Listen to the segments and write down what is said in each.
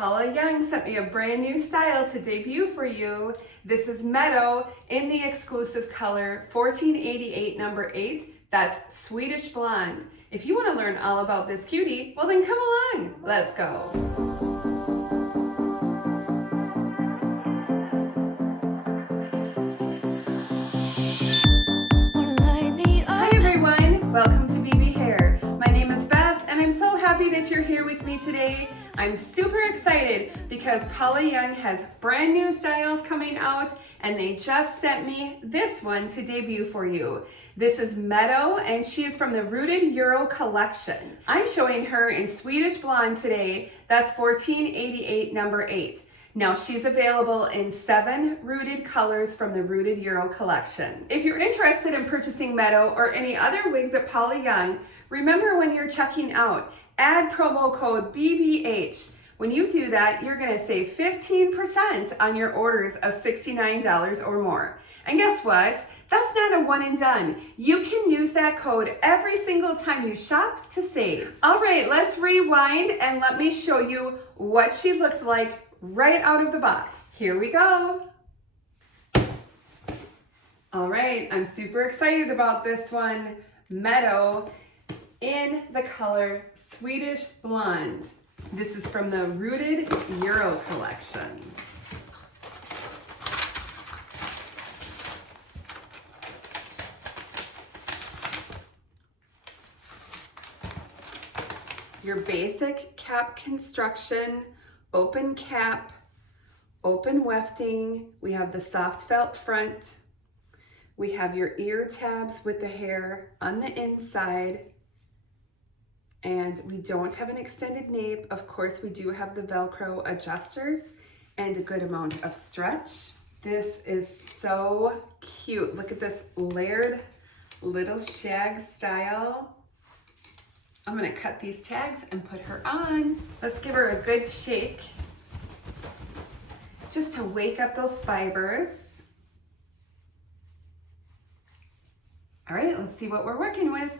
Paula Young sent me a brand new style to debut for you. This is Meadow in the exclusive color 1488 number 8. That's Swedish Blonde. If you want to learn all about this cutie, well then come along. Let's go. Welcome to BB Hair. My name is Beth and I'm so happy that you're here with me today. I'm super excited because Paula Young has brand new styles coming out and they just sent me this one to debut for you. This is Meadow and she is from the Rooted Euro collection. I'm showing her in Swedish Blonde today. That's 1488 number 8. Now she's available in 7 rooted colors from the Rooted Euro collection. If you're interested in purchasing Meadow or any other wigs at Paula Young, remember when you're checking out, add promo code BBH. When you do that, you're gonna save 15% on your orders of $69 or more. And guess what? That's not a one and done. You can use that code every single time you shop to save. All right, let's rewind and let me show you what she looked like right out of the box. Here we go. All right, I'm super excited about this one. Meadow in the color Swedish Blonde. This is from the Rooted Euro collection. Your basic cap construction, open cap, open wefting. We have the soft felt front. We have your ear tabs with the hair on the inside. And we don't have an extended nape. Of course, we do have the Velcro adjusters and a good amount of stretch. This is so cute. Look at this layered little shag style. I'm gonna cut these tags and put her on. Let's give her a good shake just to wake up those fibers. All right, let's see what we're working with.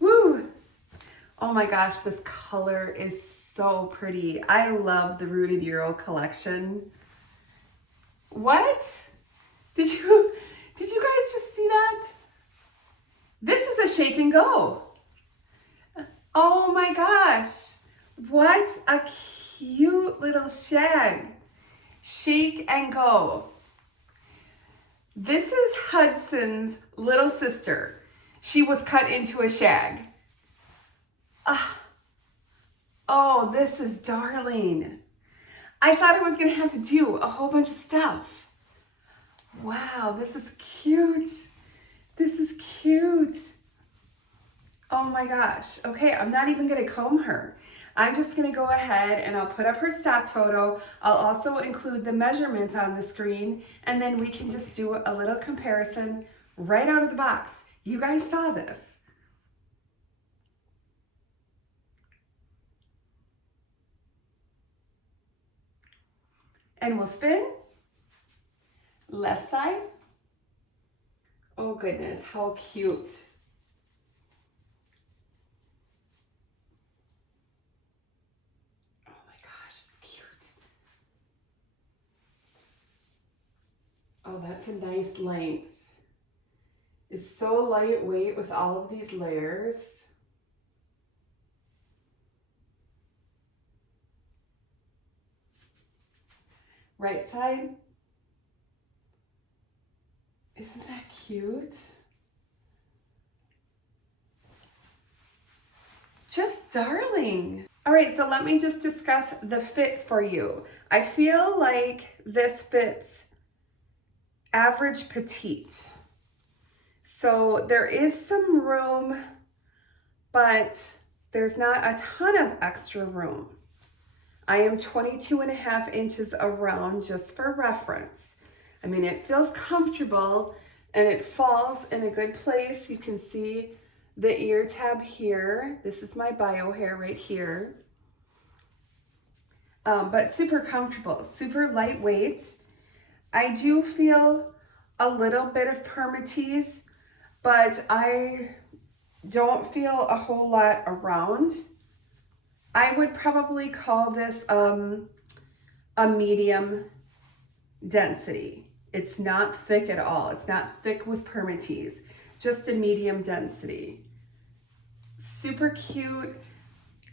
Woo! Oh my gosh, this color is so pretty. I love the Rooted Euro collection. What? Did you guys just see that? This is a shake and go. Oh my gosh. What a cute little shag. Shake and go. This is Hudson's little sister. She was cut into a shag. Oh, this is darling. I thought I was gonna have to do a whole bunch of stuff. Wow, this is cute. This is cute. Oh my gosh. Okay, I'm not even gonna comb her. I'm just gonna go ahead and I'll put up her stock photo. I'll also include the measurements on the screen and then we can just do a little comparison right out of the box. You guys saw this. And we'll spin. Left side. Oh goodness, how cute. Oh my gosh, it's cute. Oh, that's a nice length. It's so lightweight with all of these layers. Right side. Isn't that cute? Just darling. All right, so let me just discuss the fit for you. I feel like this fits average petite. So there is some room, but there's not a ton of extra room. I am 22.5 inches around just for reference. I mean, it feels comfortable and it falls in a good place. You can see the ear tab here. This is my bio hair right here. But super comfortable, super lightweight. I do feel a little bit of permatease but I don't feel a whole lot around. I would probably call this a medium density. It's not thick at all. It's not thick with permatease, just a medium density. Super cute.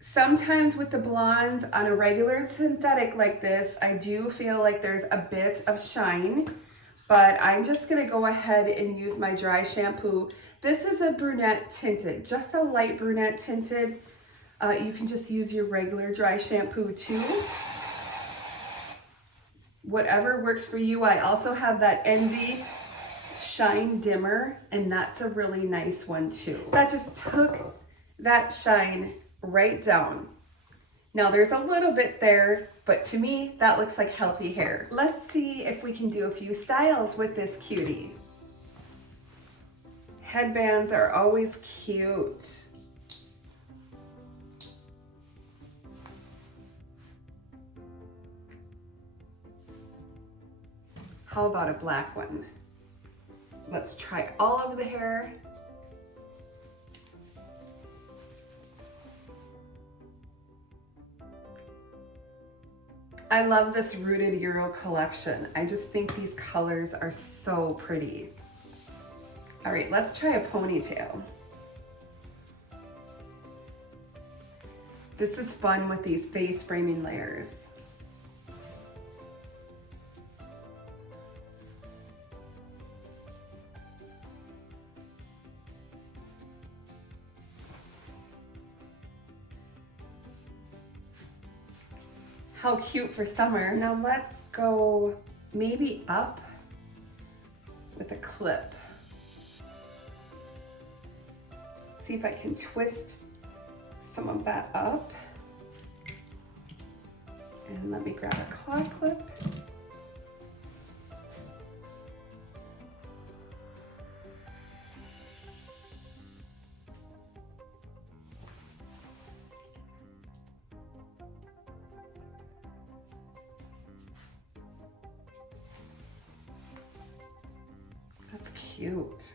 Sometimes with the blondes on a regular synthetic like this, I do feel like there's a bit of shine, but I'm just gonna go ahead and use my dry shampoo. This is a brunette tinted, just a light brunette tinted. You can just use your regular dry shampoo too. Whatever works for you. I also have that Envy Shine Dimmer, and that's a really nice one too. That just took that shine right down. Now there's a little bit there, but to me, that looks like healthy hair. Let's see if we can do a few styles with this cutie. Headbands are always cute. How about a black one? Let's try all over the hair. I love this Rooted Euro collection. I just think these colors are so pretty. All right, let's try a ponytail. This is fun with these face framing layers. How cute for summer. Now let's go maybe up with a clip. See if I can twist some of that up. And let me grab a claw clip. That's cute.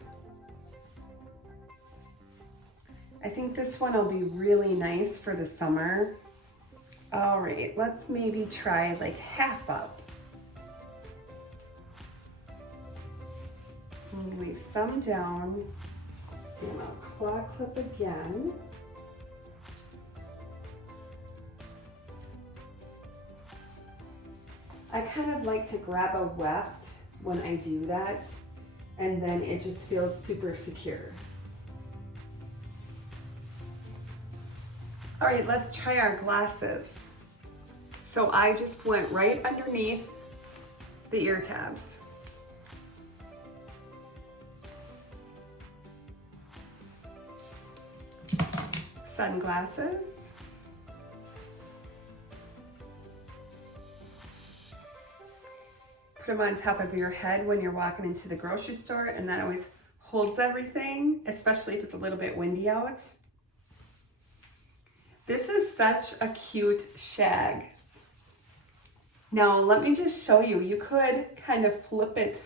I think this one will be really nice for the summer. All right, let's maybe try like half up. And leave some down. And I'll claw clip again. I kind of like to grab a weft when I do that, and then it just feels super secure. All right, let's try our glasses. So I just went right underneath the ear tabs. Sunglasses. Put them on top of your head when you're walking into the grocery store, and that always holds everything, especially if it's a little bit windy out. This is such a cute shag. Now let me just show you. You could kind of flip it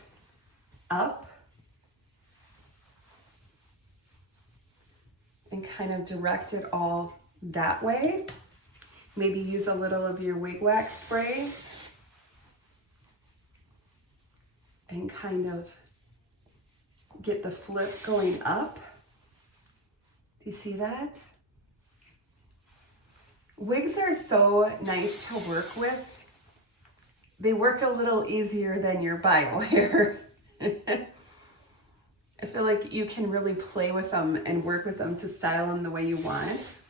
up and kind of direct it all that way. Maybe use a little of your wig wax spray and kind of get the flip going up. Do you see that? Wigs are so nice to work with. They work a little easier than your bio hair. I feel like you can really play with them and work with them to style them the way you want.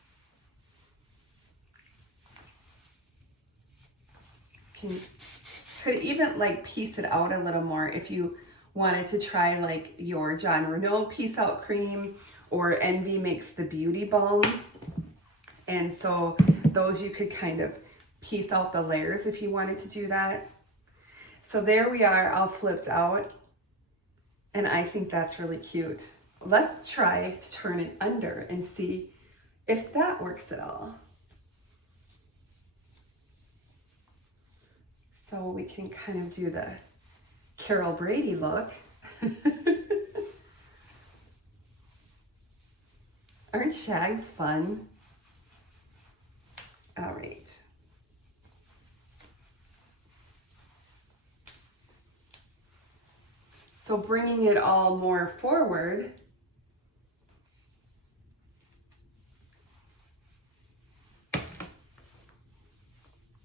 Could even like piece it out a little more if you wanted to try like your John Renault piece out cream, or Envy makes the beauty balm. And so those you could kind of piece out the layers if you wanted to do that. So there we are, all flipped out. And I think that's really cute. Let's try to turn it under and see if that works at all. So we can kind of do the Carol Brady look. shag's fun. All right. So bringing it all more forward.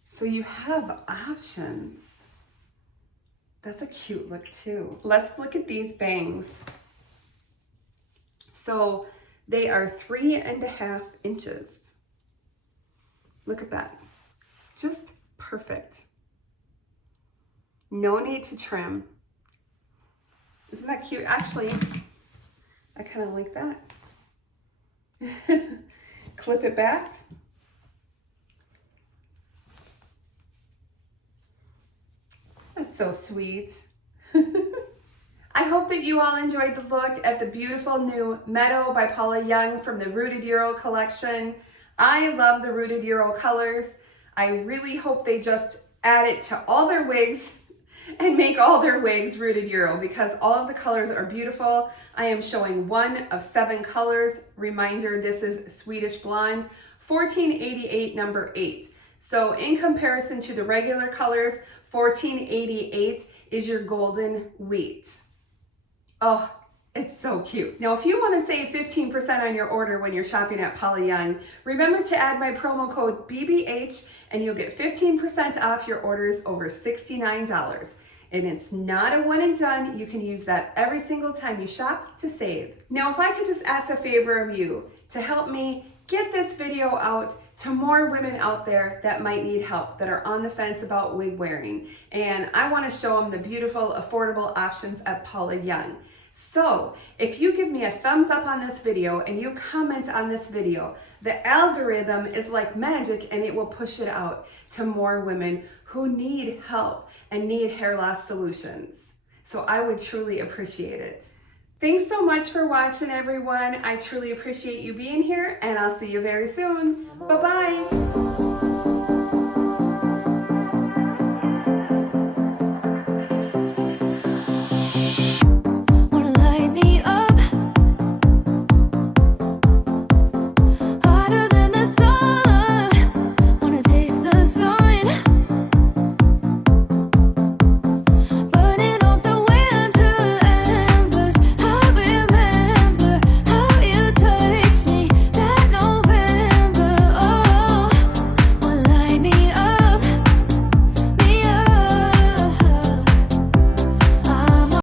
So you have options. That's a cute look too. Let's look at these bangs. So they are 3.5 inches. Look at that. Just perfect. No need to trim. Isn't that cute? Actually, I kind of like that. Clip it back. That's so sweet. I hope that you all enjoyed the look at the beautiful new Meadow by Paula Young from the Rooted Euro collection. I love the Rooted Euro colors. I really hope they just add it to all their wigs and make all their wigs Rooted Euro because all of the colors are beautiful. I am showing 1 of 7 colors. Reminder, this is Swedish Blonde, 1488 number 8. So in comparison to the regular colors, 1488 is your golden wheat. Oh, it's so cute. Now, if you want to save 15% on your order when you're shopping at Paula Young, remember to add my promo code BBH and you'll get 15% off your orders over $69. And it's not a one and done. You can use that every single time you shop to save. Now, if I could just ask a favor of you to help me get this video out to more women out there that might need help, that are on the fence about wig wearing. And I want to show them the beautiful, affordable options at Paula Young. So if you give me a thumbs up on this video and you comment on this video, the algorithm is like magic and it will push it out to more women who need help and need hair loss solutions. So I would truly appreciate it. Thanks so much for watching, everyone. I truly appreciate you being here and I'll see you very soon. Bye-bye.